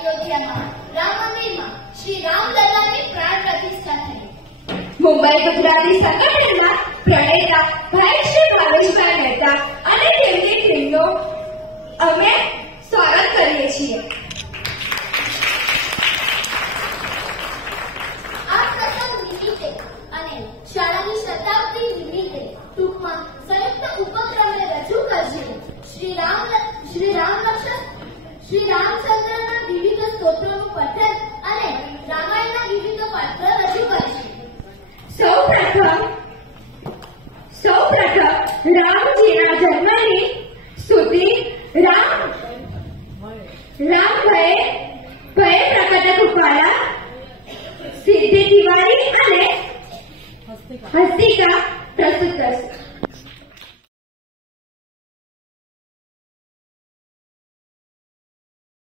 અયોધ્યામાં રામ મંદિરમાં શ્રી રામલલ્લાની પ્રાણ પ્રતિષ્ઠા થઈ. મુંબઈ ગુજરાતી સંગઠનના પ્રણેતા ભાઈ શ્રી ભાવેશભાઈ મહેતા અને તેમની ટીમનો અમે સ્વાગત કરીએ છીએ. આ પ્રસંગ નિમિત્તે અને શાળાની શતાબ્દી નિમિત્તે ટૂંકમાં સંયુક્ત ઉપક્રમને રજૂ કરશે શ્રી રામચંદ્રના વિવિધ સ્તોત્રોનું પઠન અને રામાયણના વિવિધ પાત્ર રજૂ કરશે. સૌપ્રથમ રામજીના જન્મની સ્તુતિ રામ ભય પ્રકટ કૃપાલા સિદ્ધિ તિવારી અને હસ્તિકા પ્રસ્તુત કરશે.